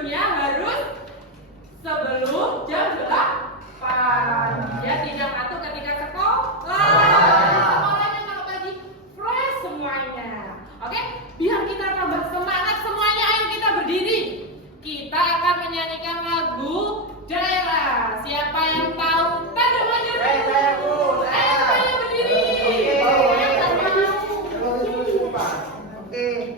tidurnya harus sebelum jam 8. Ya, tidak ngantuk ketika sekolah. Sekolahnya kalau pagi fresh semuanya. Oke, biar kita tambah semangat semuanya, ayo kita berdiri. Kita akan menyanyikan lagu daerah. Siapa yang tahu? Tanda maju. Saya Bu. Ayo berdiri. Oke.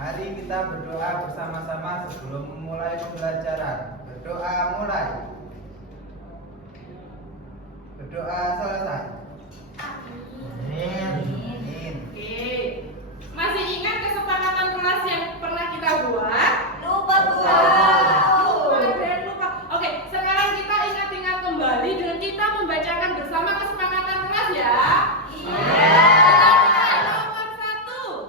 Mari kita berdoa bersama-sama sebelum memulai pembelajaran. Berdoa mulai. Berdoa selesai. Amin. Oke. Masih ingat kesepakatan kelas yang pernah kita buat? Lupa Bu. Lupa. Oke, sekarang kita ingat-ingat kembali dan kita membacakan bersama kesepakatan kelas ya. Iya. Nomor 1.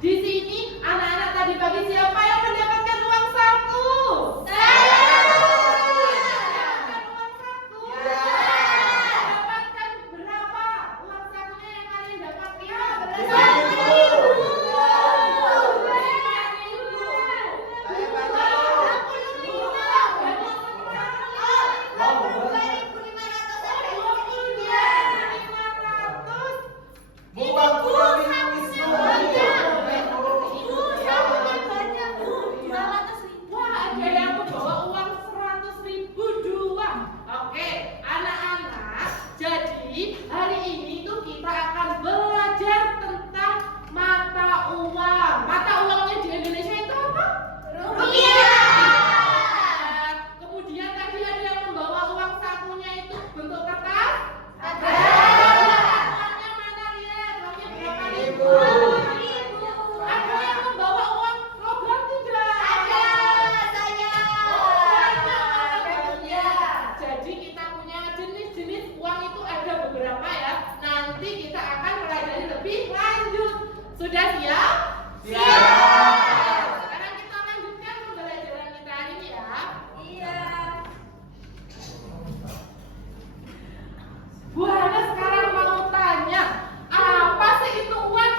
Di sini anak-anak tadi pagi siapa yang mendapatkan uang saku? Mendapatkan uang saku. Mendapatkan berapa uang sakunya yang kalian dapat? Ya, Siap. Sekarang kita lanjutkan pembelajaran kita hari ini ya. Iya. Bu Hana sekarang mau tanya, apa sih itu uang?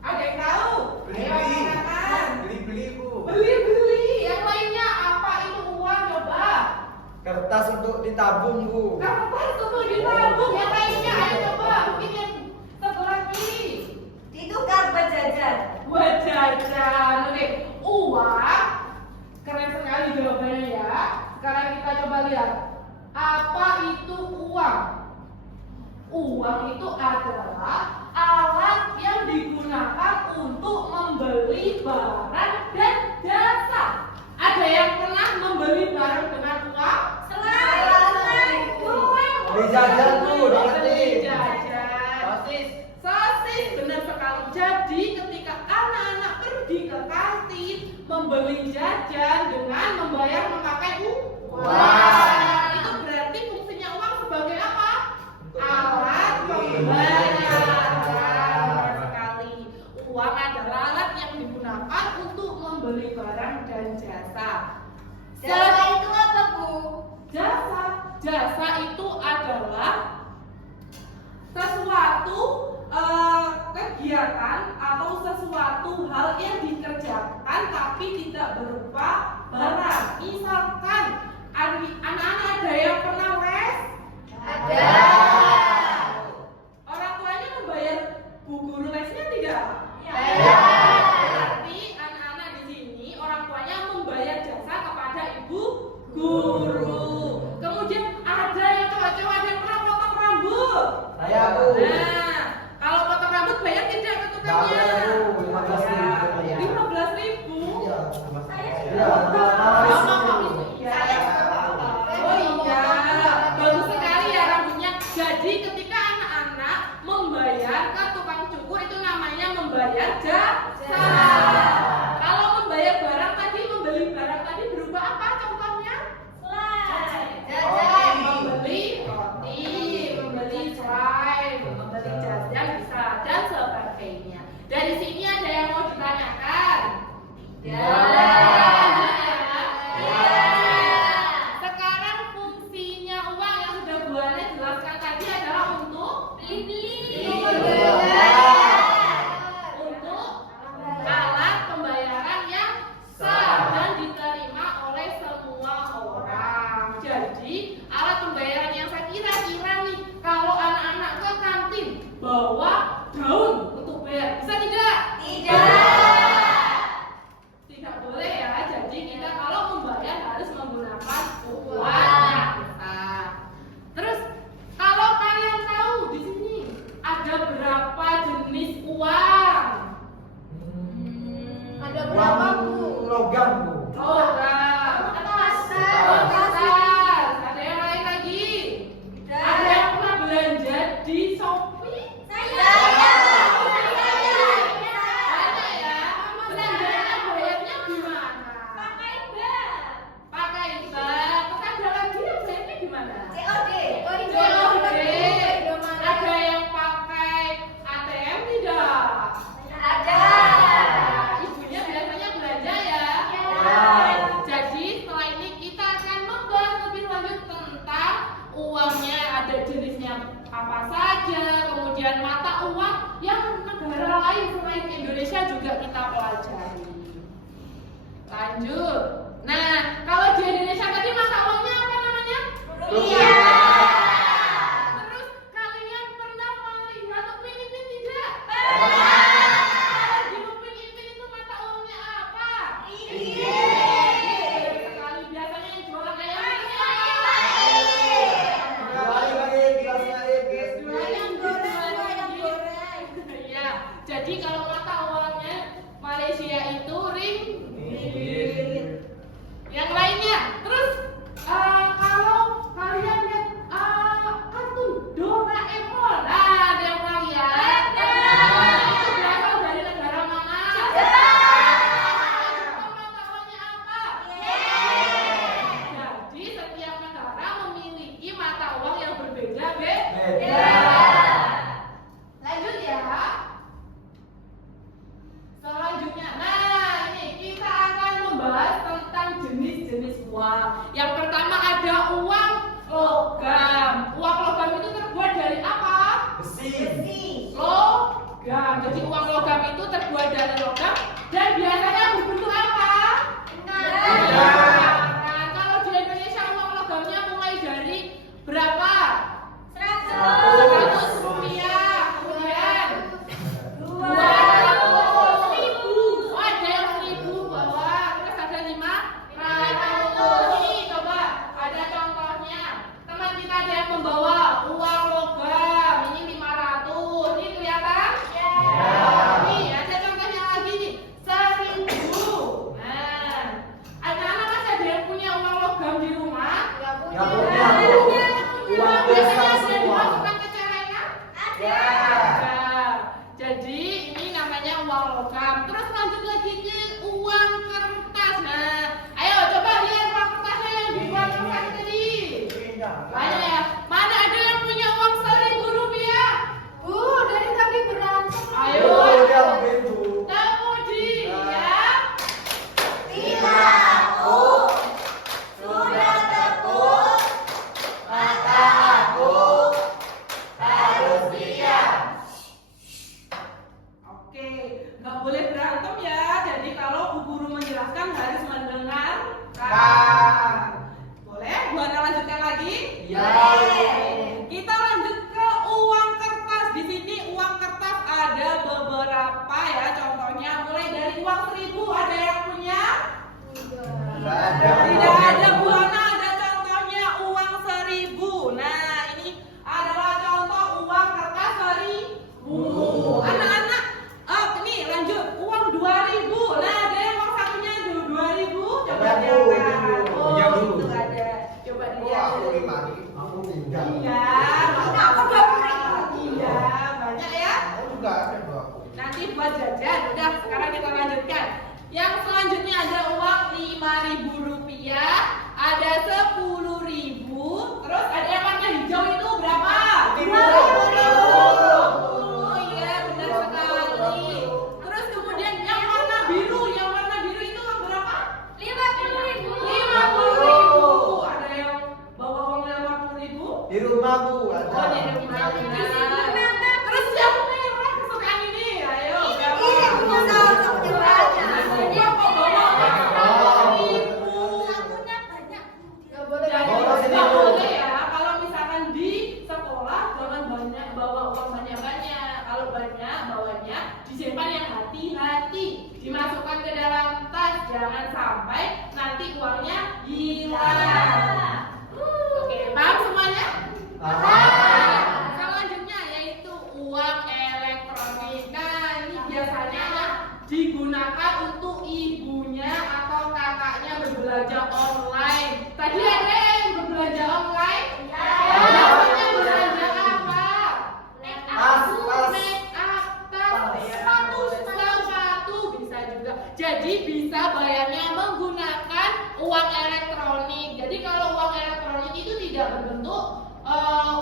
Ada yang tahu? Beli-beli. Ayo, katakan. Beli-beli, Bu. Beli-beli. Yang lainnya apa itu uang? Coba. Kertas untuk ditabung, Bu. Kertas untuk ditabung. Yang lainnya, ayo coba. Mungkin yang sebelah kiri. Ditukar buat jajan. Buat jajan. Oke, uang. Keren sekali jawabannya ya. Sekarang kita coba lihat. Apa itu uang? Uang itu adalah alat yang digunakan untuk membeli barang dan jasa. Ada yang pernah membeli barang dengan uang? Beli jajan, Bu. Beli Diingetin. jajan. Sosis. Sosis, benar sekali. Jadi ketika anak-anak pergi ke kantin membeli jajan dengan membayar memakai uang, itu berarti fungsinya uang sebagai apa? Alat pembayaran. Benar sekali. Uang adalah alat yang digunakan untuk membeli barang dan jasa. Jasa itu apa, Bu? Jasa itu adalah sesuatu kegiatan atau sesuatu hal yang dikerjakan tapi tidak berupa barang. Misalkan anak-anak ada yang pernah les? Ada. Orang tuanya membayar bu guru lesnya tidak? Iya. Berarti anak-anak di sini orang tuanya membayar jasa kepada ibu guru. Kemudian ada yang cowok-cowok ada yang pernah potong rambut. Saya, Bu. Nah, kalau potong rambut bayar tidak ke tukangnya? Bayar, Bu. 15.000. 15.000. Iya. Saya Oh iya, bagus sekali ya rambutnya. Jadi ketika anak-anak membayar ke tukang cukur itu namanya membayar jasa. Kalau membayar barang tadi, membeli barang tadi berupa apa contohnya? Jajan. Membeli roti, membeli selai, membeli jajan bisa dan sebagainya. Dari sini ada yang mau ditanyakan? Ya. Sekarang fungsinya uang yang sudah Bu Hana jelaskan tadi adalah untuk untuk alat pembayaran yang sah dan diterima oleh semua orang. Jadi alat pembayaran yang sah kira-kira nih kalau anak-anak ke kantin bawa daun untuk bayar bisa tidak? Tidak boleh ya. Jadi kita kalau membayar harus menggunakan uang yang sah. Terus kalau kalian tahu di sini ada berapa jenis uang? Ada berapa, Uang Bu? logam, Bu. Logam. Kertas. Kertas. Ada yang lain lagi? Ada yang pernah belanja di Shopee? Ada ya. Belanjanya bayarnya gimana? Pakai bank. Terus ada lagi yang bayarnya gimana? COD. COD. Ada yang pakai ATM tidak? Ada. Ibunya biasanya belanja ya. Jadi setelah ini kita akan membahas lebih lanjut tentang uangnya, ada jenisnya apa saja, kemudian mata uang yang negara lain selain Indonesia juga kita pelajari. Lanjut. Nah, kalau di Indonesia tadi mata uangnya apa namanya? Terus kalian pernah melihat Upin Ipin tidak? Di Upin Ipin itu mata uangnya apa? Sekali biasanya yang jualan ayam siapa? Iya. Jadi kalau mata uangnya Malaysia itu ringgit. Yang lainnya. Terus kalau kalian lihat Wah, yang pertama ada uang logam. Uang logam itu terbuat dari apa? Besi. Logam. Jadi uang logam itu terbuat dari logam dan biasanya berbentuk apa? Nah, kalau di Indonesia uang logamnya mulai dari berapa? 100 rupiah. Kemudian 200.000. Oh, ada yang 1.000 bawah. Terus ada 500. Ini coba ada contohnya. Teman kita ada yang membawa uang logam. Ini 500. Ini kelihatan? Nih, ada contohnya lagi nih. 1.000. Nah, anak-anak masih ada yang punya uang logam di rumah? Nggak punya, Bu. Uang biasa Biasanya sudah semua. dimasukkan ke celengan? Ya. Nah, jadi ini namanya uang logam. Terus lanjut lagi ke uang kertas. Nah, ayo coba lihat uang kertasnya yang dibuat kertas tadi. Banyak ya. Mana ada yang punya uang 1.000 rupiah? Dari tadi berantem. Ayo. Udah, Bu. Kemudian Tidak aku sudah tekun, maka aku harus diam. oke, nggak boleh berantem ya. Jadi kalau Bu Guru menjelaskan harus mendengarkan. Boleh? Bu Ana lanjutkan lagi? Ya. Kita lanjut ke uang kertas. Di sini uang kertas ada beberapa ya. Contohnya mulai dari uang 1.000 ada yang punya? Nggak ada. Tidak ada. Bu Ana ada contohnya uang 1.000. Nah, ini adalah contoh uang kertas 1.000. Anak-anak, ini lanjut uang 2.000. Nah, ada yang uang satunya 2.000. Coba Ada, Bu. lihat. Ini, Bu. Oh, Punya, Bu. itu ada. Coba Wah, dilihat. aku 5.000. Aku tinggal. Iya, iya, banyak ya. Aku juga ada, Bu. Aku. Nanti buat jajan. Udah, sekarang kita lanjutkan. Yang selanjutnya ada uang 5.000 rupiah, ada 10.000, terus ada yang warna hijau itu berapa? 50.000. Oh iya, benar sekali. Terus kemudian yang warna biru itu berapa? 50.000. 50.000. Ada yang bawa uang 50.000? Di rumah, Bu. Ada. Oh, di rumah benar. Terus yang merah kesukaan ini, ayo. Ini bisa untuk dibaca. Dia kok bawa uang 50.000? Lakunya banyak. Nggak boleh Bawa nggak 1.000. boleh ya. Kalau misalkan di sekolah jangan banyak bawa uang banyak-banyak. Kalau banyak bawanya disimpan yang hati-hati. Dimasukkan ke dalam tas, jangan sampai nanti uangnya hilang. Oke, paham semuanya? Paham. Selanjutnya yaitu uang elektronik. Nah, ini biasanya ya digunakan untuk ibunya atau kakaknya berbelanja online. Tadi ada yang berbelanja online? Biasanya belanja apa? Tas. Make up, tas, sepatu bisa juga. Jadi bisa bayarnya menggunakan uang elektronik. Jadi kalau uang elektronik itu tidak berbentuk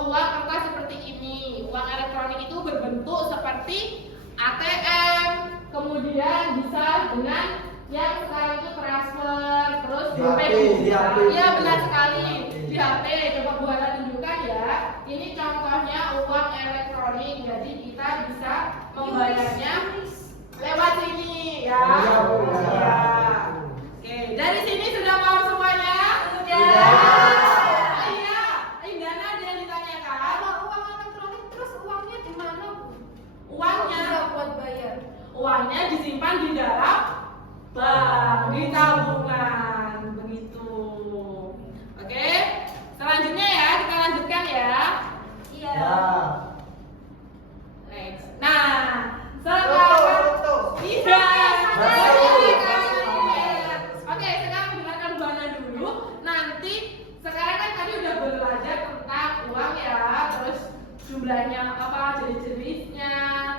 uang kertas seperti ini. Uang elektronik itu berbentuk seperti ATM. Kemudian bisa dengan yang sekarang itu transfer, terus Di GoPay HP, di juga. HP. Iya benar sekali. Di HP coba Bu Ana tunjukkan ya. Ini contohnya uang elektronik. Jadi kita bisa membayarnya lewat sini ya. Iya, Bu. Ya. Oke, dari sini sudah paham semuanya? Sudah. Iya. Indana ada yang ditanyakan? Kalau uang elektronik terus uangnya di mana, Bu? Uangnya Buat bayar. uangnya disimpan di dalam bank, di tabungan, begitu. Oke, selanjutnya ya kita lanjutkan ya. Iya. Ya. Next. Nah, sekarang Betul. tidak. Betul. Oke, sekarang dengarkan Bu Ana dulu. Nanti sekarang kan tadi udah belajar tentang uang ya, terus jumlahnya apa, jenis-jenisnya,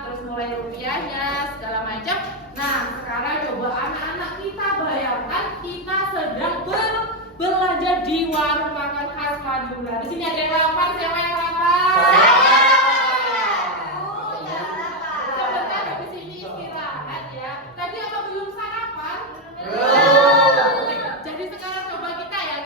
terus mulai rupiahnya, segala macam. Nah, sekarang coba anak-anak kita bayangkan kita sedang berbelanja di warung makan khas Madura. Di sini ada yang lapar, siapa yang lapar? Oh iya. Sebentar habis ini istirahat ya. Tadi apa belum sarapan? Belum. Jadi sekarang coba kita ya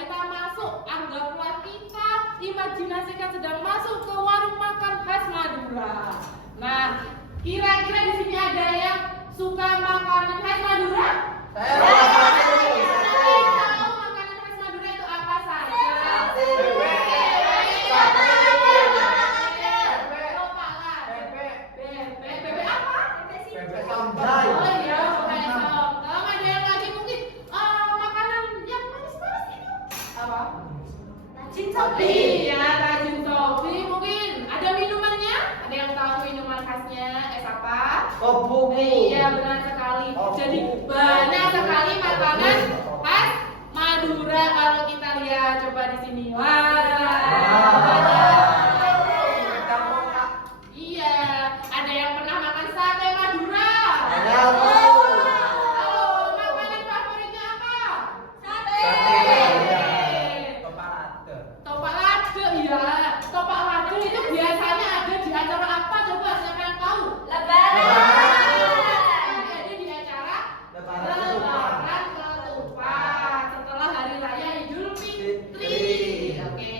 Iya, tajin Sobi. Mungkin ada minumannya? Ada yang tahu minuman khasnya? Apa? Kopi. Iya, benar sekali. Jadi banyak sekali makanan khas Madura kalau kita lihat. Coba di sini. Wah, banyak. Iya, ada yang pernah makan sate Madura? Halo, makanan favoritnya apa? Topak lado, ya. Topak lado itu biasanya ada di acara apa? Coba siapa yang tahu? Ada di acara Lebaran Ketupat setelah Hari Raya Idul Fitri. Oke.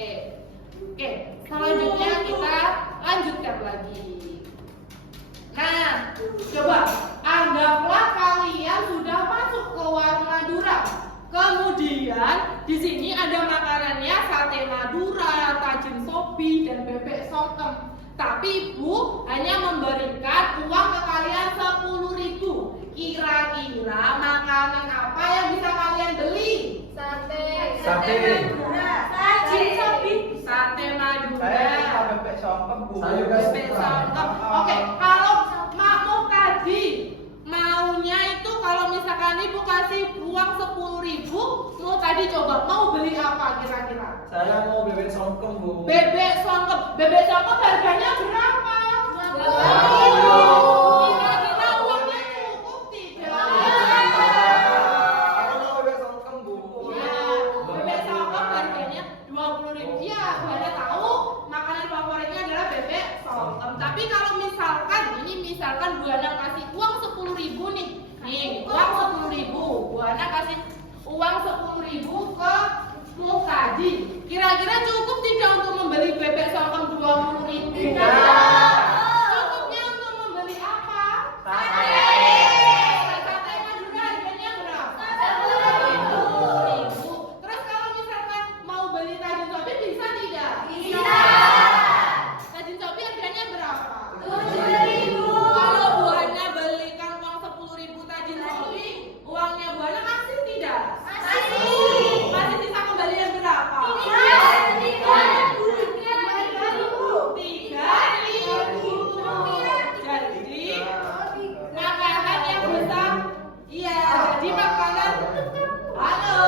Selanjutnya kita lanjutkan lagi. Nah, coba anggaplah kalian sudah masuk ke warung Madura. Kemudian di sini ada makanannya sate Madura, tajin Sobi, dan bebek songkem. Tapi ibu hanya memberikan uang ke kalian 10.000. Kira-kira makanan apa yang bisa kalian beli? Sate. Tajin Sobi, sate Madura. Saya suka bebek songkem, Bu. Bebek songkem. Oke, kalau makmum tadi maunya itu kalau misalkan ibu kasih uang 10.000, mau tadi coba mau beli apa kira-kira? Saya mau bebek songkem, Bu. Bebek songkem harganya berapa? 20.000. Kira-kira uangnya cukup tidak? Aku mau bebek songkem, Bu. Ya, bebek songkem harganya 20.000. Ya, Buana tahu makanan favoritnya adalah bebek songkem. Tapi kalau misalkan Buana kasih uang 10.000 nih. Nih, uang 10.000. Buana kasih uang 10.000 ke Mukadi. Kira-kira cukup tidak untuk membeli bebek songkem 20.000? Tidak. Cukupnya untuk membeli apa? Sate. Sate Madura harganya berapa? 10.000. Terus kalau misalkan mau beli tajin Sobi bisa tidak? Bisa. Tajin Sobi harganya berapa? 7.000. Kalau Buana belikan uang 10.000 tajin Sobi, uangnya Buana kasih tidak? Masih bisa kembalian berapa? 3.000. Jadi makanan yang bisa, iya. Jadi makanan. Halo.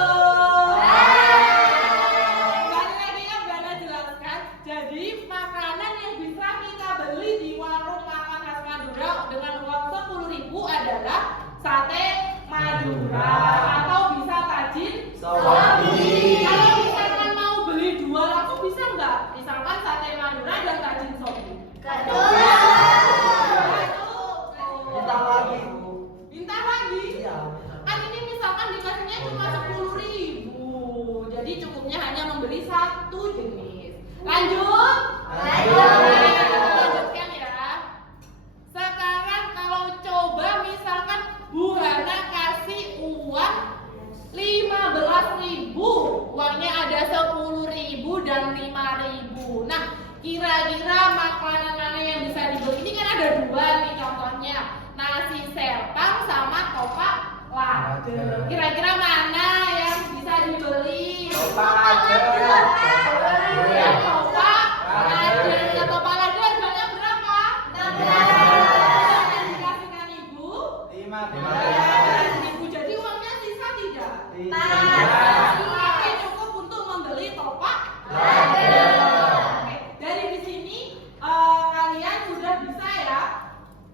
Balik lagi yang Buana jelaskan. Jadi makanan yang bisa kita beli di warung makan khas Madura dengan uang 10.000 adalah sate Madura atau bisa tajin Sobi. Kalau misalkan mau beli dua langsung bisa nggak? Misalkan sate Madura dan tajin Sobi. Minta lagi, Bu. Minta lagi? Iya. Kan ini misalkan dikasihnya cuma 10.000. Jadi cukupnya hanya membeli satu jenis. Lanjut. Lanjutkan ya. Sekarang kalau coba misalkan Buana kasih uang 15.000, uangnya ada 10.000 dan 5.000. Nah, kira-kira makanan mana yang bisa dibeli? Ini kan ada dua nih contohnya, nasi serpang sama topak lado. Kira-kira mana yang bisa dibeli? Topak lado. Ya, topak lado. Nah, topak lado harganya berapa? 16.000. Yang dikasihkan ibu? 15.000. Jadi uangnya sisa tidak? Tidak. Tapi cukup untuk membeli topak. Lado. Oke, dari di sini kalian sudah bisa ya.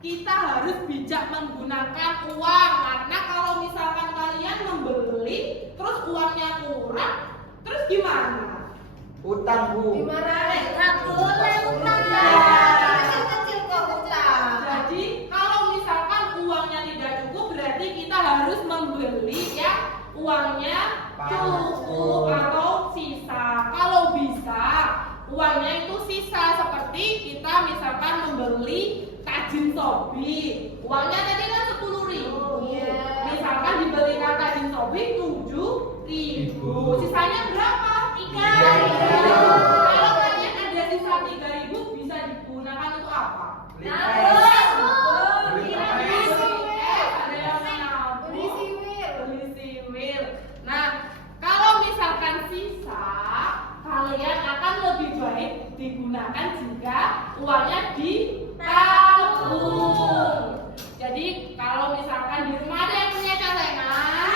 Kita harus bijak menggunakan uang karena kalau misalkan kalian membeli terus uangnya kurang, terus gimana? Utang, Bu. Jadi kalau misalkan uangnya tidak cukup berarti kita harus membeli ya uangnya cukup atau sisa. Kalau bisa uangnya itu sisa seperti kita misalkan membeli tajin Sobi. Uangnya tadi kan 10.000. Misalkan dibelikan tajin Sobi 7.000. Sisanya berapa? 3.000. Kalau kalian ada sisa 3.000 bisa digunakan untuk apa? Beli siwil. Nah, kalau misalkan sisa, kalian akan uangnya ditabung. Jadi kalau misalkan di rumah ada yang punya celengan,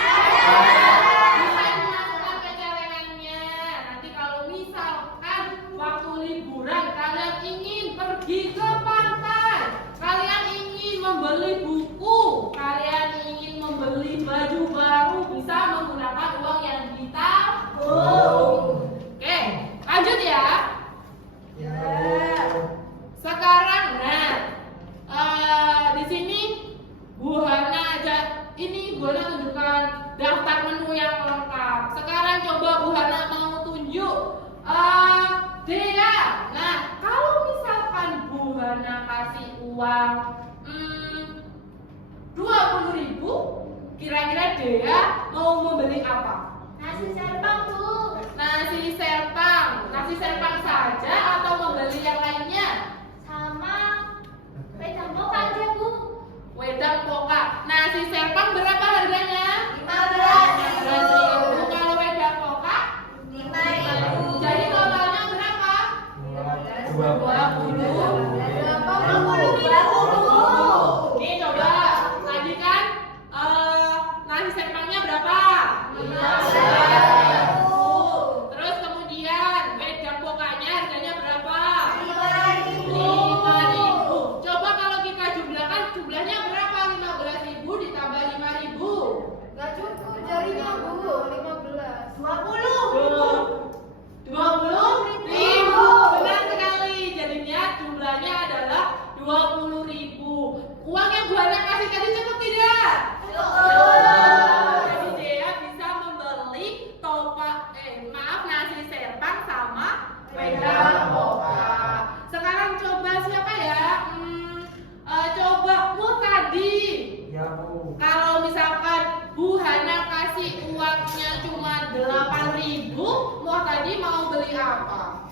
bisa dimasukkan ke celengannya. Nanti kalau misalkan waktu liburan kalian ingin pergi ke pantai, kalian ingin membeli buku, kalian ingin membeli baju baru, bisa menggunakan uang yang ditabung. Oke, lanjut ya. Sekarang, di sini Bu Hana Bu Hana tunjukkan daftar menu yang lengkap. Sekarang coba Bu Hana mau tunjuk Dea. Nah, kalau misalkan Bu Hana kasih uang 20.000, kira-kira Dea mau membeli apa? Nasi serpang, Bu. Nasi serpang saja atau membeli yang lainnya? Sama wedang boka aja, Bu. Wedang poka. Nasi serpang berapa harganya? 15.000. 15.000. Kalau wedang poka? 5.000. Jadi totalnya berapa? 20. 20. Nih coba tadi kan nasi serpangnya berapa? 15.000. Terus kemudian wedang pokanya harganya berapa? 5.000. 5.000. Coba kalau kita jumlahkan, jumlahnya berapa? 15.000 ditambah 5.000. Nggak cukup jarinya, Bu. 15. 20.000. Benar sekali. Jadinya jumlahnya adalah 20.000. Uang yang Bu Hana kasih tadi cukup tidak? Jadi Dea bisa membeli nasi serpang sama wedang poka. Sekarang coba siapa ya? Coba Bu tadi. Ya, Bu. Kalau misalkan Bu Hana kasih uangnya cuma 8.000, Mu tadi mau beli apa?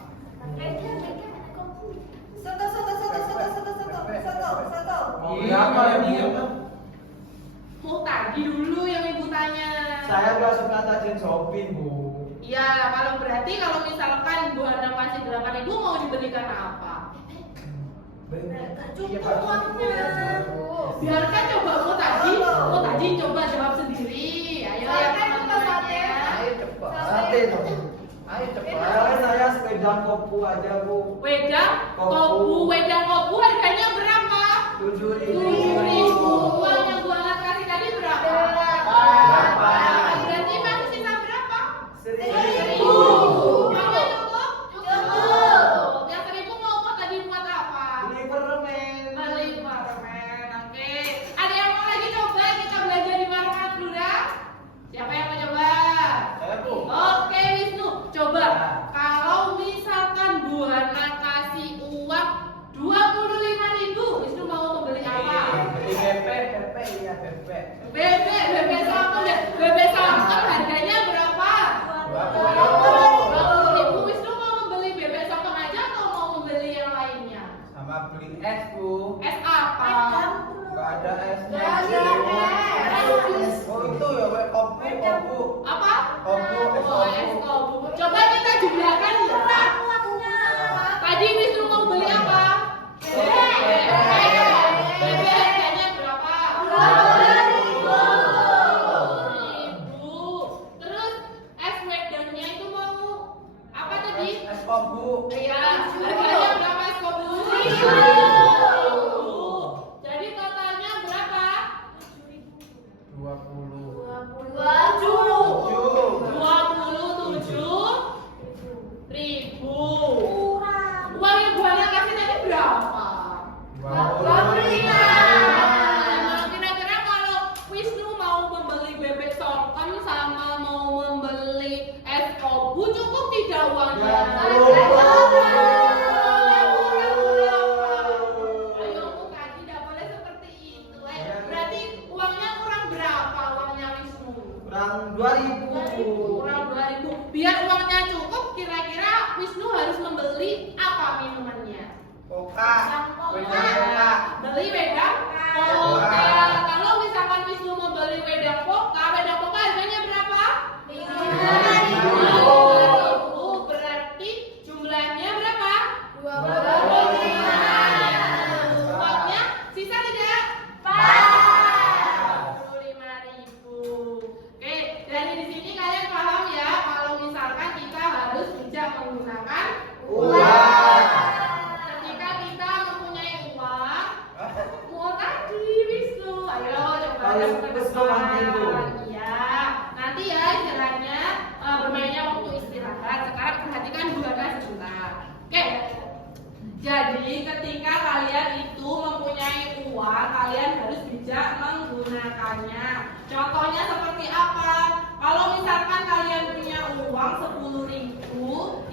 Mau berapa ini? Mu tadi dulu yang Ibu tanya. Saya nggak suka tajin shopping, Bu. Iya, kalau berarti kalau misalkan Bu Hana kasih 8.000 mau dibelikan apa? Cukup uangnya, Bu. Biarkan coba Mu tadi coba jawab sendiri. Ayo ya teman-temannya. Ayo cepat. Sate dong. Ayo cepat. Saya sepeda kopu aja, Bu. Wedang kopu harganya berapa? 7.000. Uang yang Bu Hana kasih tadi berapa? Berapa? Berarti masih sisa berapa? 1.000. Uangnya cukup? Cukup. Yang 1.000 mau Mu tadi buat apa? Beli permen. Beli permen. Oke. Ada yang mau lagi coba kita belajar di Markas Blura? Siapa yang mau coba? Saya, Bu. Oke, Wisnu. Coba kalau misalkan Bu Hana kasih uang 25.000, Wisnu mau membeli apa? Beli bebek, iya bebek. Bebek Samsung harganya berapa? 20. 20.000. Wisnu mau membeli bebek Samsung aja atau mau membeli yang lainnya? Sama beli es, Bu. Es apa? Nggak ada esnya. Nggak ada es. Oh, itu ya, Bu. Kopu. Apa? Kopu, es Oh, es kopu. kopu. Coba kita jumlahkan ya. Tadi Wisnu mau beli apa? Bebek harganya berapa? 20.000. 20.000. Terus es wedangnya itu mau apa tadi? Es kopu. Iya, harganya berapa es kopu? 1.000. Jadi totalnya berapa? 20. 27.000. Uang yang Bu Hana kasih tadi berapa? 25. Nah, kira-kira kalau Wisnu mau membeli bebek songkem sama mau membeli es kopu cukup tidak uangnya? Ayo Bu, Kak, tidak boleh seperti itu. Berarti uangnya kurang berapa uangnya Wisnu? Kurang 2.000. Kurang 2.000. Biar uangnya cukup, kira-kira Wisnu harus membeli apa minumannya? Koka. Wedang koka. Beli wedang poka. Kalau misalkan Wisnu membeli wedang poka harganya berapa? 5.000. Berarti jumlahnya berapa? 25.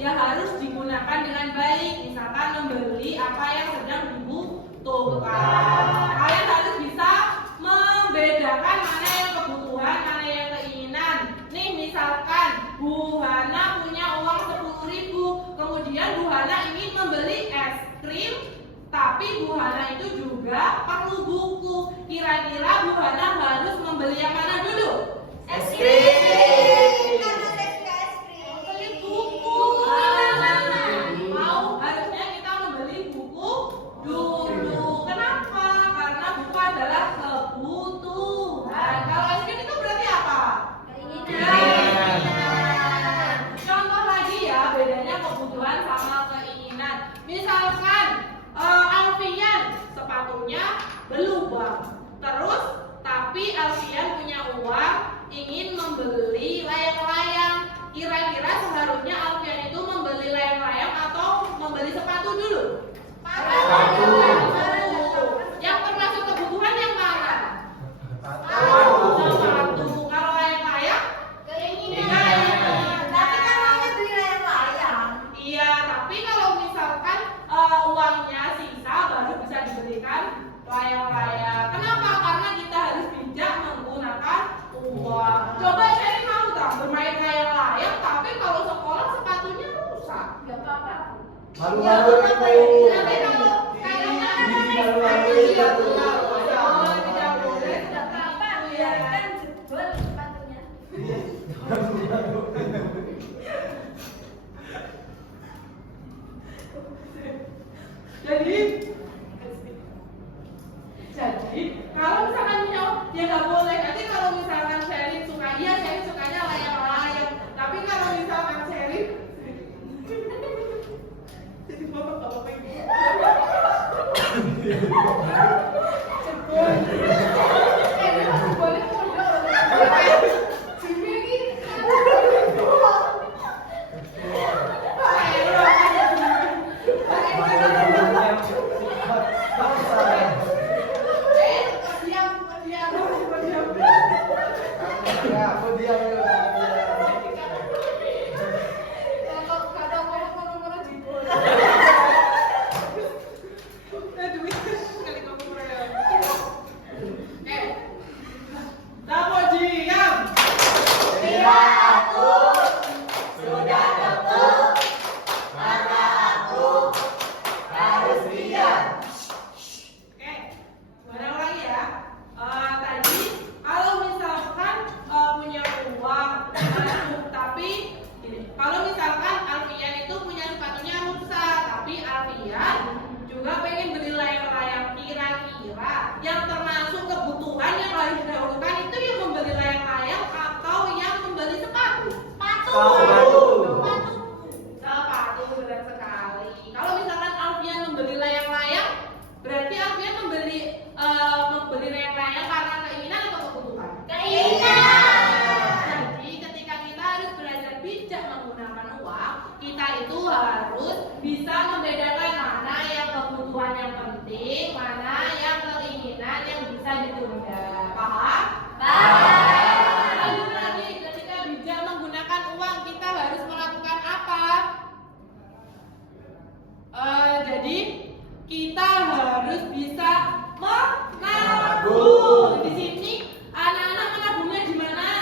ya harus digunakan dengan baik. Misalkan membeli apa yang sedang dibutuhkan. Kalian harus bisa membedakan mana yang kebutuhan, mana yang keinginan. Nih misalkan Bu Hana punya uang 10.000, kemudian Bu Hana ingin membeli es krim, tapi Bu Hana itu juga perlu buku. Kira-kira Bu Hana harus membeli yang mana dulu? Es krim. Membeli buku. Mau harusnya kita membeli buku dulu. Kenapa? Karena buku adalah kebutuhan. Kalau es krim itu berarti apa? Contoh lagi ya, bedanya kebutuhan sama keinginan. Misalkan Alfian sepatunya berlubang. Terus tapi Alfian punya uang ingin membeli layang-layang. Kira-kira seharusnya Alfian itu membeli layang-layang atau membeli sepatu dulu? Sepatu. Yang termasuk kebutuhan yang mana? Sepatu. Sepatu. Kalau layang-layang? Tapi kan maunya beli layang-layang. Iya, tapi kalau misalkan uangnya sisa baru bisa dibelikan layang-layang. Kenapa? Karena kita harus bijak menggunakan uang. Coba Sherry mau tak bermain layang-layang, tapi kalau sekolah sepatunya rusak. Gak apa-apa. Malu-malu itu. Nanti kalau kayaknya Malu-malu itu. oh, tidak boleh. Gak apa-apa. Biar kan jebol sepatunya. Jadi kalau misalkan nyawa ya nggak boleh. Nanti kalau misalkan Sherry suka, iya Sherry sukanya layang-layang. Tapi kalau misalkan Sherry jadi bapak ibu. Boleh mundur. Jimmy ini. Yang termasuk kebutuhan yang harus didahulukan itu yang membeli layang-layang atau yang membeli sepatu? Sepatu benar sekali. Kalau misalkan Alfian membeli layang-layang, berarti Alfian membeli layang-layang karena keinginan atau kebutuhan? Jadi ketika kita harus belajar bijak menggunakan uang, kita itu harus bisa membedakan mana yang kebutuhan yang penting, mana yang keinginan yang bisa ditunda. Paham? Lanjut lagi, ketika bijak menggunakan uang, kita harus melakukan apa? Jadi kita harus bisa menabung. Di sini anak-anak menabungnya di mana?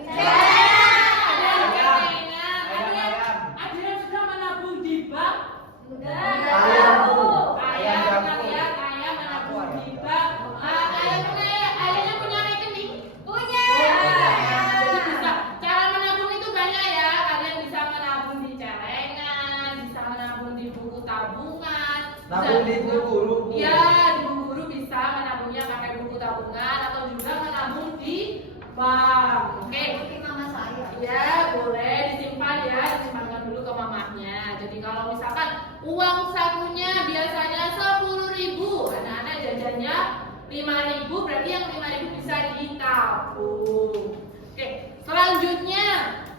Ada yang celengan, ada yang sudah menabung di bank. Ayah pernah lihat ayah menabung di bank. Ayahnya punya rekening. Jadi bisa. Cara menabung itu banyak ya. Kalian bisa menabung di celengan, bisa menabung di buku tabungan. Nabung di buku guru. Iya, di buku guru bisa menabungnya pakai buku tabungan atau juga menabung di bank. Oke. Mama saya. Ya, boleh disimpan ya, disimpankan dulu ke mamahnya. Jadi kalau misalkan uang sakunya biasanya 10.000, anak-anak jajannya 5.000, berarti yang 5.000 bisa ditabung. Oke, selanjutnya,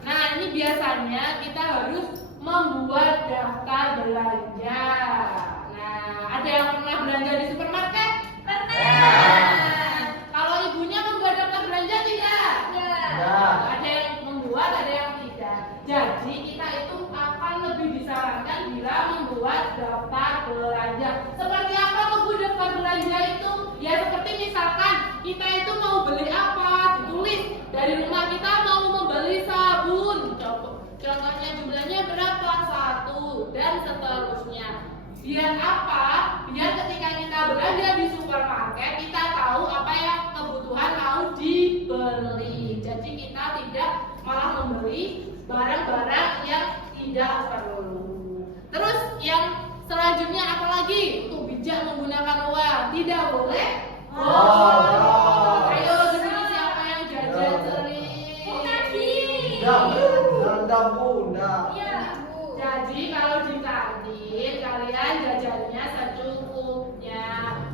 nah ini biasanya kita harus membuat daftar belanja. Nah, ada yang pernah belanja di supermarket? Kalau ibunya membuat daftar belanja tidak? Ada yang membuat, ada yang tidak. Jadi kita itu akan Contohnya jumlahnya berapa? 1 dan seterusnya. Biar apa? Biar ketika kita berada di supermarket kita tahu apa yang kebutuhan mau dibeli. Jadi kita tidak malah membeli barang-barang yang tidak perlu. Terus yang selanjutnya apa lagi? Untuk bijak menggunakan uang. Tidak boleh boros. Ayo di sini siapa yang jajan sering? Jadi kalau di kantin kalian jajannya secukupnya.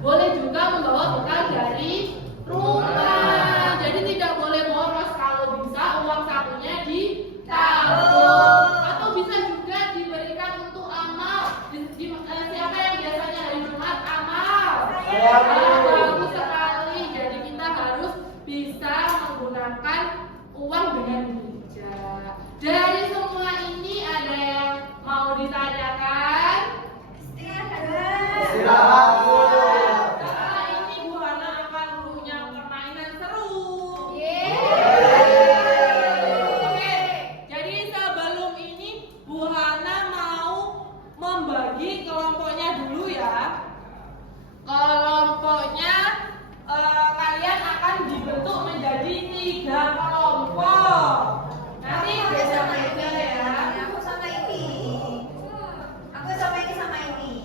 Boleh juga membawa bekal dari rumah. Jadi tidak boleh boros. Kalau bisa uang sakunya ditabung. Atau bisa juga diberikan untuk amal. Siapa yang biasanya hari Jumat amal? Bagus sekali. Jadi kita harus bisa menggunakan uang dengan bijak. Dari semua ini ada yang mau ditanyakan? Istirahat. Setelah ini Bu Hana akan punya permainan seru. Oke, jadi sebelum ini Bu Hana mau membagi kelompoknya dulu ya. Kelompoknya kalian akan dibentuk menjadi 3 kelompok. Nanti beda-beda ya.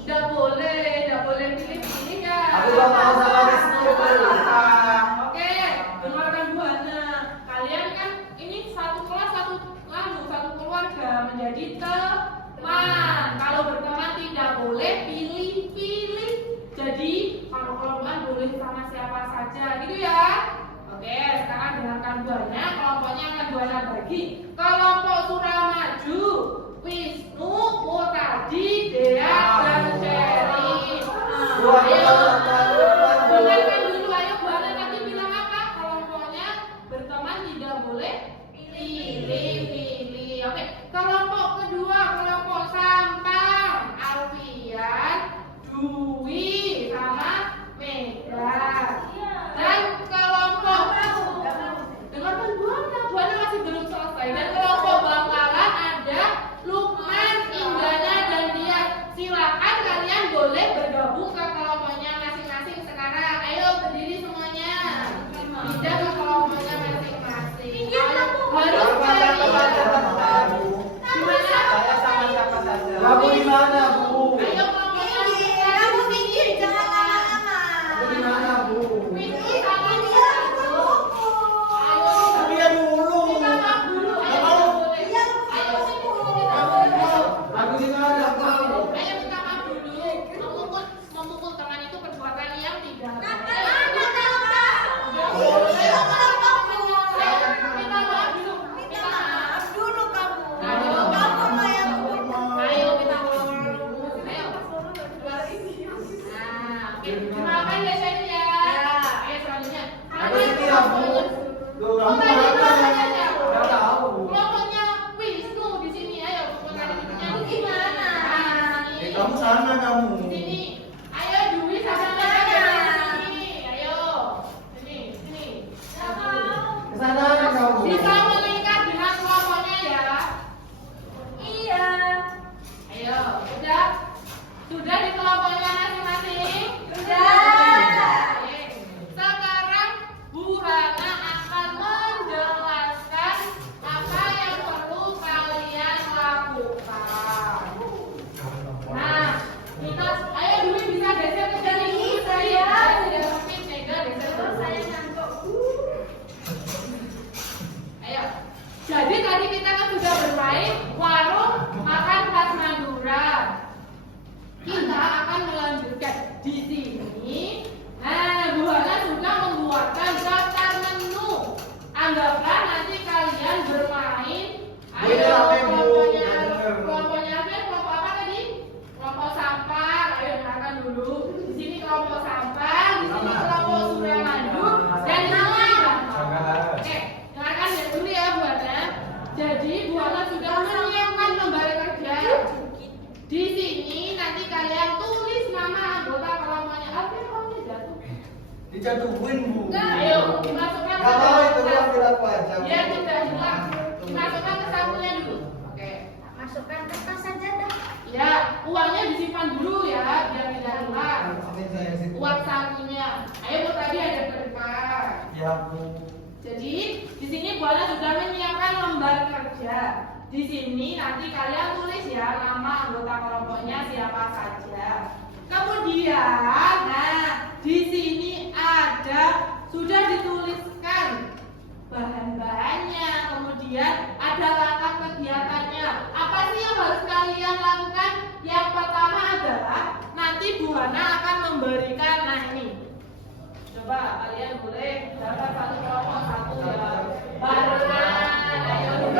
Tidak boleh pilih-pilih kan? Aku gak mau sama Rizky. Oke, dengarkan Bu Hana. Kalian kan ini satu kelas, satu keluarga menjadi teman. Kalau berteman tidak boleh pilih-pilih. Jadi kalau kelompokan boleh sama siapa saja, gitu ya. Oke, sekarang dengarkan Bu Hana. Kelompoknya akan Bu Hana bagi. Kelompok Suramaju, Wisnu, Putadi, Dea, dan Sherin. Dengarkan dulu, ayo Bu Hana nanti bilang apa? Kelompoknya berteman tidak boleh pilih-pilih. Oke, kelompok kedua, kelompok Sampang, Alfian, Dwi, sama Mega. Dan kelompok dengarkan Bu Hana masih belum selesai. Dan kelompok Bangkalan ada Lukman, Indana, dan Dia. Silakan kalian boleh bergabung ke kelompoknya masing-masing sekarang. Ayo berdiri semuanya. Pindah ke kelompoknya masing-masing. Harus gimana? Saya sama siapa saja. Kamu di mana, Bu? Ayo kelompoknya Kamu di mana, Bu? Wisnu sama Dia. Ayo. Kalian dulu. Minta maaf dulu. Ayo boleh. Ayo sini kita boleh. Aku di mana, Bu? Ayo minta maaf dulu. Memukul tangan itu perbuatan yang tidak baik. Minta maaf dulu. Minta maaf. Ayo minta maaf dulu. Ayo. Nah, oke. Dimaafkan ya saya ya. Ayo selanjutnya. Aku sini ya, Bu. Loh, kamu Tadi mana? kelompoknya siapa? Nggak tahu, Bu. Kelompoknya Wisnu di sini. Ayo, tadi itu gimana? Kamu sana, kamu. Di sini. Ayo Dwi sama Mega dari sini. Ayo. Sini. Kesana, kamu. Bisa mengikat dengan kelompoknya ya. Ayo, sudah? Sudah di kelompoknya masing-masing? Oke. Sekarang Bu Hana akan menjelaskan apa yang perlu kalian lakukan. Nah, kita ayo Dwi bisa geser ke sini. Saya tidak sempit, Mega geser ke sini. Ayo. Jadi tadi kita kan sudah bermain warung makan khas Madura. Kita akan melanjutkan di sini. Nah, Bu Hana sudah membuatkan daftar menu. Anggaplah nanti kalian bermain. Ayo Beda apa, Bu? kelompoknya, Bener. kelompoknya apa? Kelompok apa tadi? Kelompok sampah. Ayo dengarkan dulu. Di sini kelompok sampah, di sini kelompok Suramadu, dan ini Oke, dengarkan ya dulu ya Bu Hana. Jadi Bu Hana sudah menyiapkan lembar kerja. Di sini nanti kalian tulis nama anggota kelompoknya. Apa yang kamu jatuh? Dijatuhin, Bu. Ayo dimasukkan Gak mau itu bilang tidak wajar. Ya tidak hilang. Dimasukkan ke sakunya dulu. Oke. Bu Ana sudah menyiapkan lembar kerja. Di sini nanti kalian tulis ya nama anggota kelompoknya siapa saja. Kemudian, nah di sini ada sudah dituliskan bahan-bahannya, kemudian ada langkah kegiatannya. Apa sih yang harus kalian lakukan? Yang pertama adalah nanti Bu Hana akan memberikan, nah ini. Coba kalian boleh dapat satu kelompok satu ya. Barengan, ayo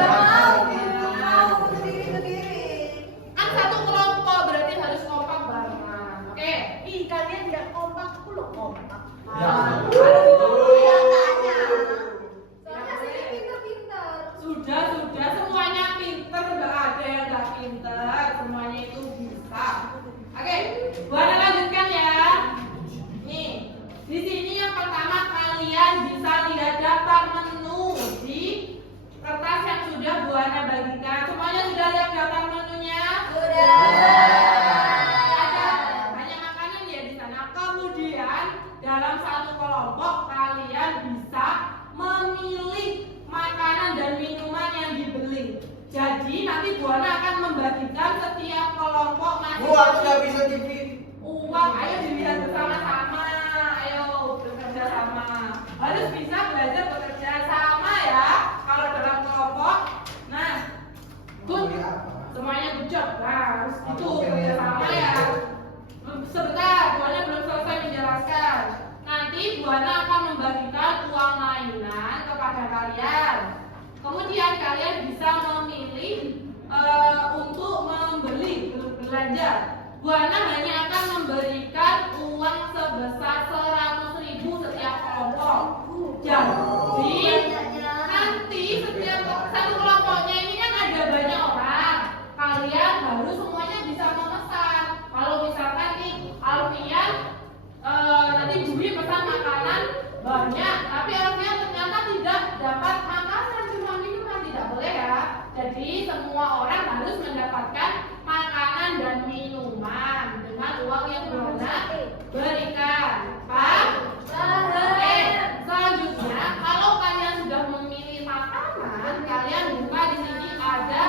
kan satu kelompok berarti harus kompak barengan. Oke. Ih, kalian tidak kompak, aku loh kompak. Sudah, semuanya pinter, nggak ada yang nggak pinter, semuanya itu bisa. Oke, Bu Hana lanjutkan ya. Nih, di sini yang pertama kalian bisa lihat daftar menu di kertas yang sudah Bu Hana bagikan. Semuanya sudah lihat daftar menunya? Ada banyak makanan ya di sana. Kemudian dalam satu kelompok kalian bisa memilih makanan dan minuman yang dibeli. Jadi nanti Bu Hana akan membagikan setiap kelompok Bu, aku nggak masing-masing bisa TV. uang. Ayo dilihat bersama-sama. Ayo bekerja sama. Harus bisa belajar bekerja sama ya. Kalau dalam kelompok. Nah, good. Semuanya good job. Nah, harus gitu bekerja sama ya. Sebentar, Bu Hana belum selesai menjelaskan. Nanti Bu Hana akan membagikan uang mainan kepada kalian. Kemudian kalian bisa memilih untuk membeli belanja. Bu Hana hanya akan memberikan uang sebesar 100.000 setiap kelompok. Jadi nanti setiap satu kelompoknya ini kan ada banyak orang. Kalian harus semuanya bisa memesan. Kalau misalkan nih Alfian nanti Juli pesan makanan banyak, tapi Alfian ternyata tidak dapat makanan, cuma minuman, tidak boleh ya. Jadi semua orang harus mendapatkan makanan dan minuman dengan uang yang Bu Hana berikan. Paham? Oke. Selanjutnya, kalau kalian sudah memilih makanan, kalian buka di sini ada,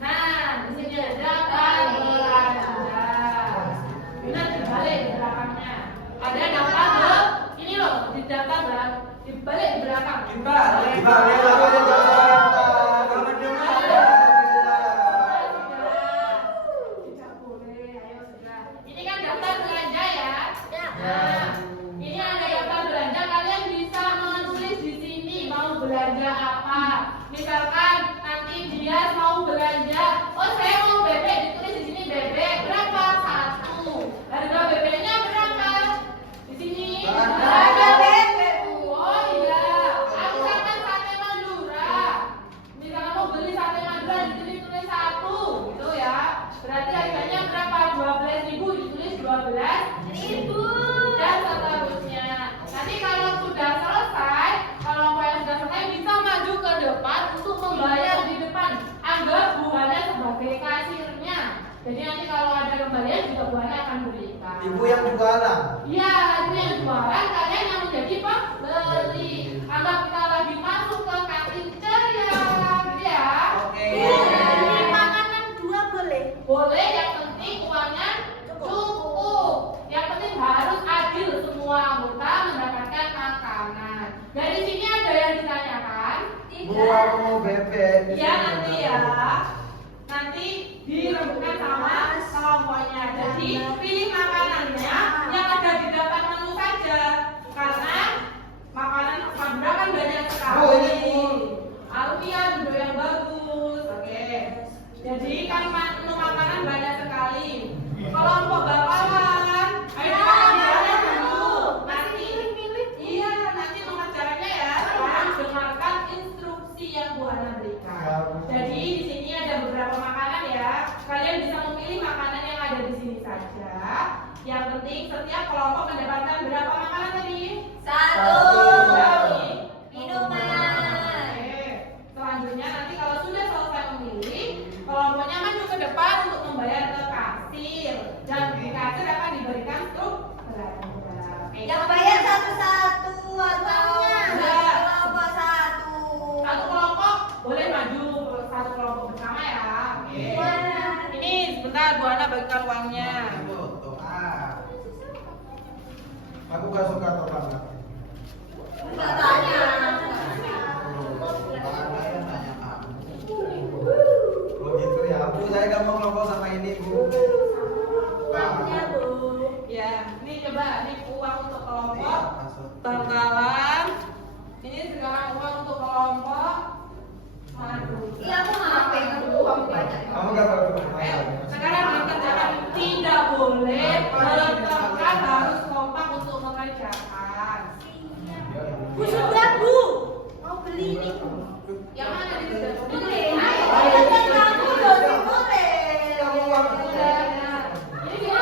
nah di sini ada belanja. Benar dibalik di belakangnya. Ada daftar ini loh, di daftar dibalik di belakang. Tidak boleh, ayo sudah. Ini kan daftar belanja ya. Nah, ini ada daftar belanja. Kalian bisa menulis di sini mau belanja apa. Misalkan nanti dia mau belanja, oh saya mau bebek, ditulis di sini bebek berapa? 1. Harga bebeknya berapa? Di sini. Harga bebek. Oh iya. Misalkan sate Madura. Misalkan mau beli sate Madura, di sini tulis 1, gitu ya. Berarti harganya berapa? 12.000, ditulis 12.000 dan seterusnya. Nanti kalau sudah selesai, kelompok yang sudah selesai bisa maju ke depan untuk membayar di depan. Anggap Bu Hana sebagai kasirnya. Jadi nanti kalau ada kembalian juga Bu Hana akan berikan. Ibu yang jualan. Iya, itu yang jualan, kalian yang menjadi pembeli. Anggap kita lagi masuk ke kantin ceria, gitu ya. Oke. Beli makanan 2 boleh? Boleh, yang penting uangnya cukup. Yang penting harus adil semua anggota mendapatkan makanan. Dari sini ada yang ditanyakan? Bu, aku mau bebek. Iya nanti ya. Nanti dirembukkan sama kelompoknya. Jadi pilih makanannya yang ada di daftar menu saja. Karena makanan Madura kan banyak sekali. Bu, ini Bu. Alfian duduk yang bagus. Oke. Jadi kan menu makanan banyak sekali. Kelompok bakalan. Ayo kita ambilnya dulu. Nanti iya nanti mengajaranya ya. Sekarang dengarkan instruksi yang Bu Hana berikan. Jadi di sini ada beberapa makanan ya. Kalian bisa memilih makanan yang ada di sini saja. Yang penting setiap kelompok mendapatkan berapa makanan tadi? 1. Minuman. Oke. Selanjutnya nanti kalau sudah selesai memilih, kelompoknya maju ke depan untuk membayar ke kasir. Dan di kasir akan diberikan truk belanja. Yang bayar satu-satu atau Enggak. kelompok satu? Satu Silakan Bu Ana bagikan uangnya. Tuh, ah. Aku gak suka tetangga. Enggak tanya. Nggak ada yang nanya kamu. Oh gitu ya, Bu, saya gak mau ngelompok sama ini, Bu. Uangnya, Bu. Ya, ini coba ini uang untuk kelompok Masuk. bangkalan. Ini sekarang uang untuk kelompok madu. Iya, aku ngapain uang banyak. Kamu gak perlu. Ayo, sekarang dikerjakan tidak boleh bertengkar, harus kompak untuk mengerjakan. Bu, sudah, Bu. Mau beli ini. Yang mana ini sudah Boleh. Ayo, kamu udah boleh. Kamu uang. Sudah. Ini kita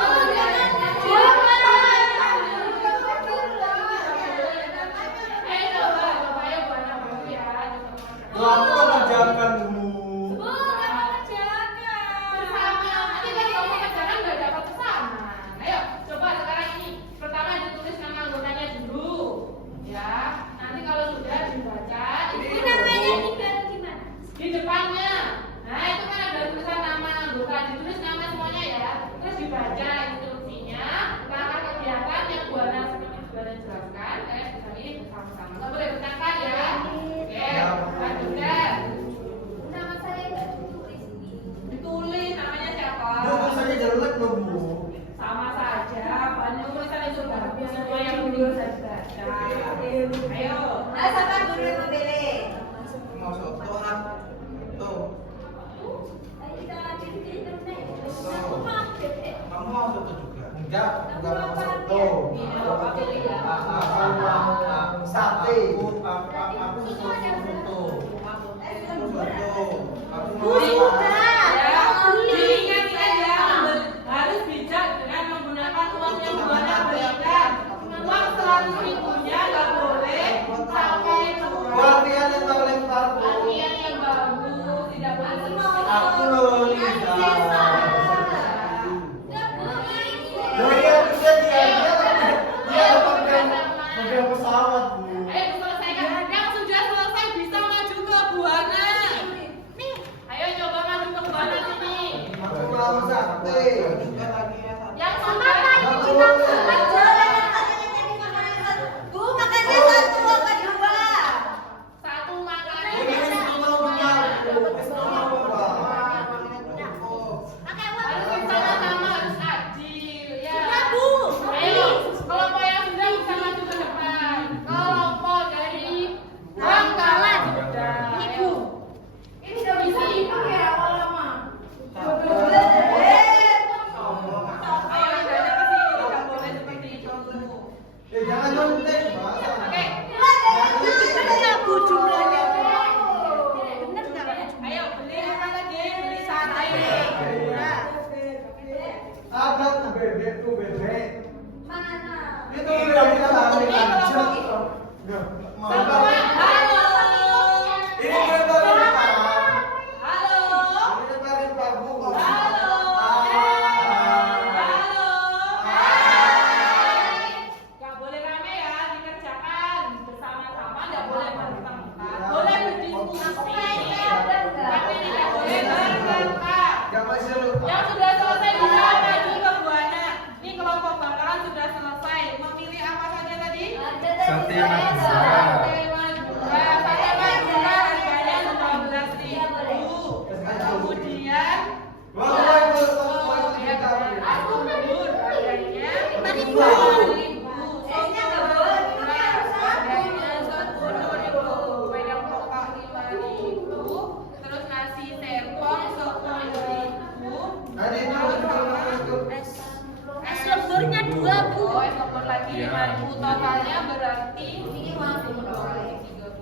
Ayo coba, coba ya Bu Ana baru ya. Loh, aku kan ngerjakan, Bu. Bersama, nanti kan kamu kerjakan nggak dapat pesanan. Ayo, coba sekarang ini. Pertama ditulis nama anggotanya dulu, ya. Nanti kalau sudah dibaca, Itu namanya dibaru gimana? di depannya. Nah, itu kan ada tulisan nama anggota, ditulis nama semuanya ya. Terus dibaca instruksinya, langkah kegiatan yang Bu Ana seperti sudah jelaskan. Kalian bisa ini bersama-sama. Nggak boleh bertengkar ya. Oke, lanjutkan. Nama saya nggak ditulis di. Ditulis namanya siapa? Bu, tulisannya jelek loh, Bu. Sama saja, banyak tulisan itu bagus semua yang dulu saya baca. Ayo. Sabar dulu yang memilih. Masuk. Tuh, anak. Tuh. Kamu masuk tuh juga. Enggak, bukan masuk. Tuh. Ini loh, Pak pilih ya. Sate. Aku foto. Bu, sudah. Ya, diingat-ingat ya, harus bijak dengan menggunakan uang yang Bu Ana berikan. Uang 100 ribunya nggak boleh sampai Latihan yang tak lempar, Bu. latihan yang bagus, tidak boleh seperti Aku loh, Lisa. Loh, iya, bisa dia. Dia pakai pesawat, Bu. Ayo selesaikan. Yang sudah selesai bisa maju ke Bu Ana. Nih, ayo coba maju ke Bu Ana sini. Aku mau sate. Juga lagi ya. Yang Mama sudah tadi Bu, makannya satu apa dua? satu makanan. Ini semua punya aku. Semua Pak. Pakai uang. Harus bersama-sama, harus adil ya. Sudah, Bu. Ayo, kelompok yang sudah bisa maju ke depan. Kelompok dari Bangkalan sudah. Ini, Ayo. Bu. Ini udah bisa dipakai ya lama. Ayo, adanya ke sini, tidak boleh seperti itu. Jangan nyontek, Pak. Oke. Ada Bu jumlahnya. Bener nggak? Ayo beli apa lagi? Beli sate. Ada tuh bebek, tuh bebek. Mana? Itu udah kita ambil Ini aja. kelompok. Nggak, mau. Semua halo. Ini kereta Pak. Halo. Ini kereta Pak, Bu. Halo. Halo. Gak boleh rame ya, dikerjakan bersama-sama, gak boleh bertengkar. Boleh berdiskusi, tapi tidak boleh bertengkar. Nggak masih lu. Yang sudah selesai bisa maju ke Bu Ana. Ini kelompok bangkalan sudah selesai. Memilih apa saja tadi? Sate Madura. Sate Madura. Sate Madura harganya 12.000. Kemudian Wah, wah, itu, wah, itu ya, kita ambil. aku mundur harganya 5.000. 5.000. Soto Madura harganya 10.000. Wedang pokok 5.000. Terus nasi serpong 10.000. Tadi itu. Es lemburnya 2, Bu. Oh, es lemur lagi 5.000. Totalnya berarti Ini uang 30,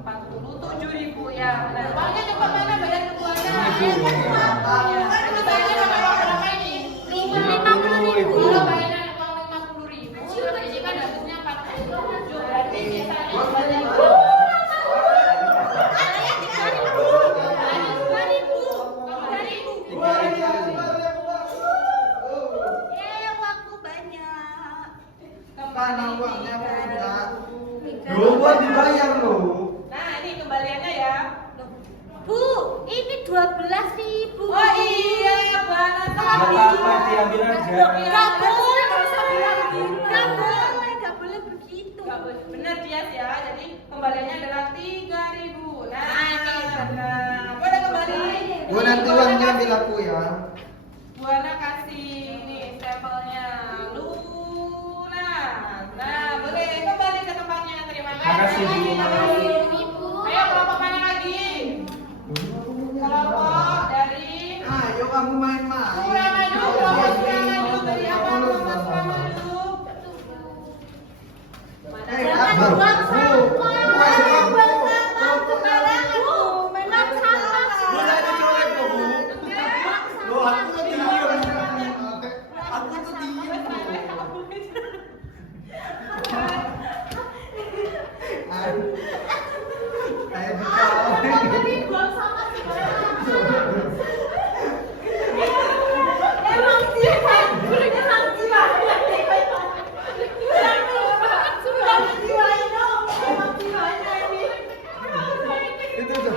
40, 7.000 ya. Nah, uangnya coba mana bayar ke Bu Ana? Ya. Terus bayarnya pakai uang berapa ini? 50.000. Kalau bayarnya uang 50.000, ini kan dapatnya 47. Berarti sisanya Mana uangnya, Bu? Tiga. Loh, buat dibayar loh. Nah, ini kembaliannya ya. Bu, ini 12.000. Oh iya, mana Gak tadi? apa-apa, diambil aja. Gak boleh begitu. Gak boleh. Bener Dias ya. Jadi kembaliannya adalah 3.000. Nah, ini benar. Boleh kembali. Bu, nanti uangnya ambil aku ya. Bu Ana kasih nih stempelnya Luna. Nah, boleh kembali ke tempatnya. Terima kasih. Makasih, Bu. Ayo kelompok mana lagi? Kelompok dari Ayo kamu main-main. Suramadu. Kelompok Suramadu beri apa kelompok Suramadu? Jangan buang sampah. Memang sampah. Boleh dicolek kok, Bu. Loh, aku tuh diem. Aku tuh diem. Kayak dicolek. Buang sampah emang jiwa. Itu tuh.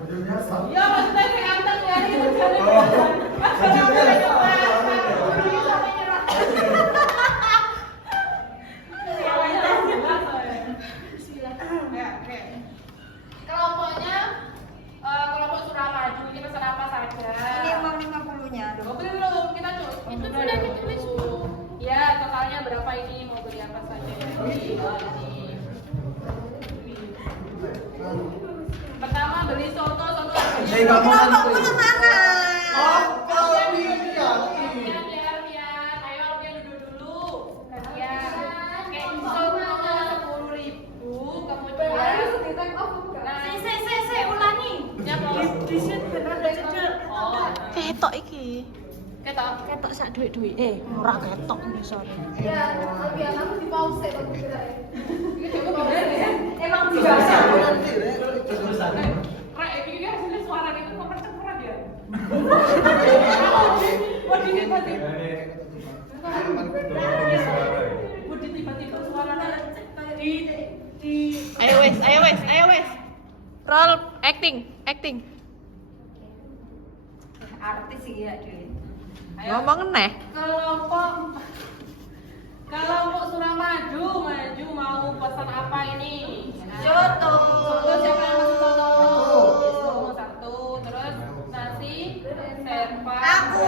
Modelnya sama. Ya, maksudnya saya anteng ya. Kelompoknya kelompok Suramadu ini pesan apa saja? Ini uang 50-nya. Oh, belum, kita coba. Itu sudah ditulis, Bu. Ya, totalnya berapa ini? Mau beli apa saja? Ini. Pertama beli soto harganya Jadi kamu nanti. Mana? Apa ini? Biar, ayo Alfian duduk dulu. Ya, kayak soto 10.000, kemudian Ulangi. ya mau oh, Ketok iki. ketok. Ketok sak duit-duit. Ora ketok ngisor. Emang biasa. Rek, ini hasilnya suara itu kok percemberan ya? Waduh, tiba-tiba suara di Ayo wes. Roll acting. Artis sih ya, duit. Ngomong neh. Kelompok Suramadu maju mau pesan apa ini? Soto. Soto siapa yang pesan soto? Satu. Terus nasi serpang. Aku.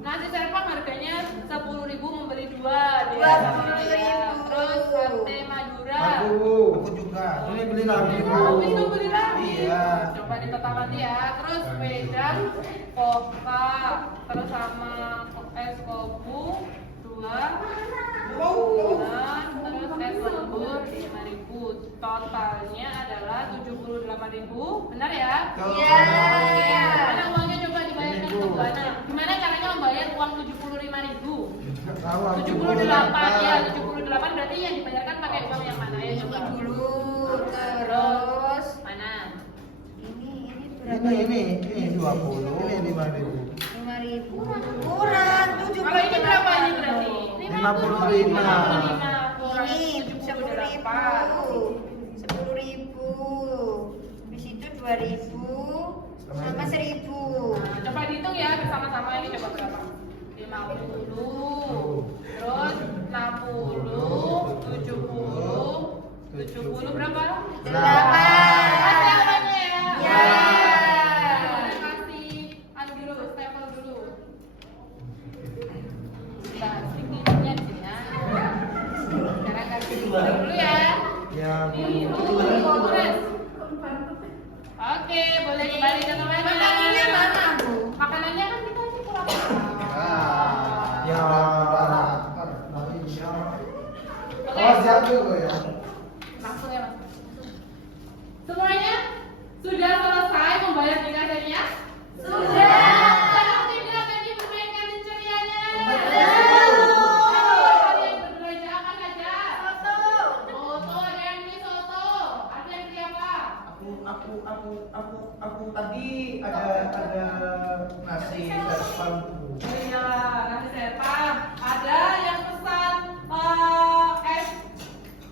Nasi serpang harganya 10.000 membeli 2 dia 20.000. sama ya. Terus sate Madura. Aku juga. Ini beli lagi, Bu. Oh, itu beli lagi. Iya. Coba ditata nanti ya. Terus wedang, koka, terus sama es kopu 2. Terus es lembur 5.000. Totalnya adalah 78.000. Benar ya? Iya. Mana uangnya coba dibayarkan ke Bu Ana. Gimana caranya membayar uang 75.000? 78 ya, 78 berarti yang dibayarkan pakai uang yang mana ya coba? Dulu terus Mana? ini berapa? Ini 20. Ini 5.000. 5.000 kurang 7. Kalau ini berapa ini berarti? 55. 55 kurang Ini 78. 10.000. Di situ 2.000 sama 1.000. Nah, coba dihitung ya bersama-sama ini coba berapa? 50, terus 60, 70 berapa? 8. Kasih apanya ya? Ya. Kasih dulu, stempel dulu. Kita sedikitnya di sini. Sekarang kasih dulu ya. Ya, Bu. Terus. Oke, boleh kembali ke teman-teman. Makanannya mana, Bu? Makanannya kan kita sih kurang. Ya. Oke. Oh, siap dulu ya. Langsung ya, Mas. Semuanya sudah selesai membayar dinasnya? Sudah. Kalau tidak tadi bermainkan pencuriannya. Kalian berbelanja apa saja? Soto. Soto, ada yang beli soto. Ada yang beli apa? Aku Aku tadi ada nasi serpangku. Iya, nanti saya paham. Ada yang pesan es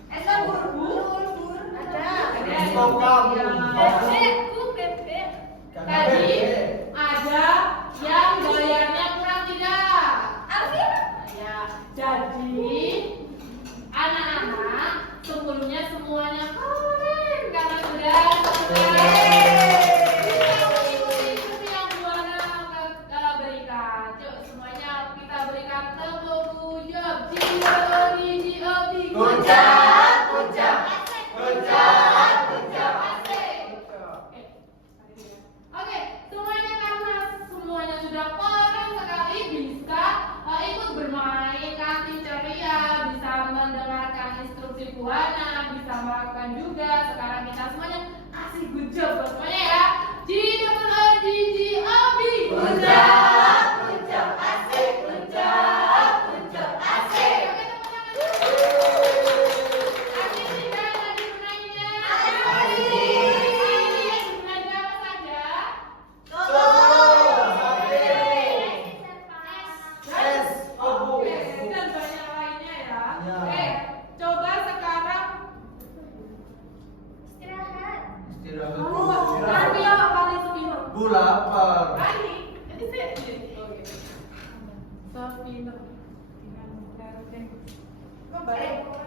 Es bubur. Ada. Mau kamu. Bebek. Tadi ada yang bayarnya kurang tidak? Alvin. Ya, jadi anak-anak sebelumnya semuanya keren karena sudah ikuti yang Buana berikan. Yuk semuanya kita berikan tepuk guyup. Oke, semuanya karena semuanya sudah keren sekali bisa ikut bermain, kasih ceria, bisa mendengarkan instruksi Buana, bisa melakukan juga. Sekarang kita semuanya kasih good job buat semuanya ya. GWOGGOB. Good job, asik. Good job, asik. Oke, tepuk tangan dulu. Asik sih kan tadi bermainnya? Asik. Belajar apa saja? Oke, dan banyak lainnya ya. Ya. Oke, coba sekarang Istirahat. nanti ya kali sepinter. Bu lapar. Kali, ini saya. Oke. Sepinter.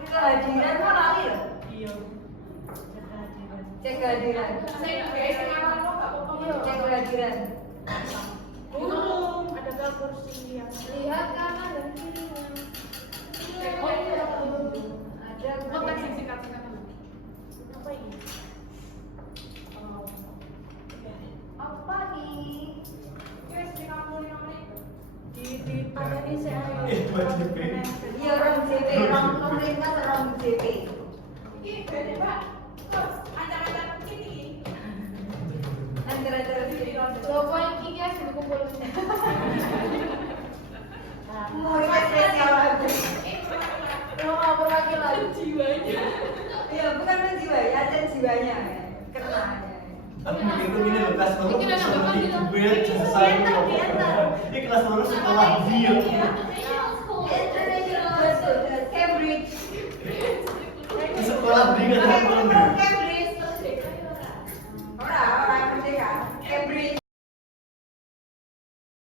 Kehadiran kok lali loh. Iya. Cek kehadiran. Saya guys, kenapa kok nggak apa-apa? Cek kehadiran. Ada kursi ya. Lihat kanan dan kiri. Oh iya. Ada Oh, teks singkat-singkat. Apa ini? apa nih? Guys, 55 menit. Ada di saya. wajib. Iya orang JP, orang pemerintah orang JP. Ini beda, Pak. Terus acara-acara begini. Acara-acara di Coba yang ini aja dikumpul. murid spesial aja. Lo ngapa lagi lagi? Jiwanya. Iya bukan menjiwa ya, ada jiwanya. Kena ya. Aku begitu ini loh kelas baru Ini kan seperti apa bilang? gue selesai ini kelas baru sekolah dia. International Cambridge. Di sekolah dia kan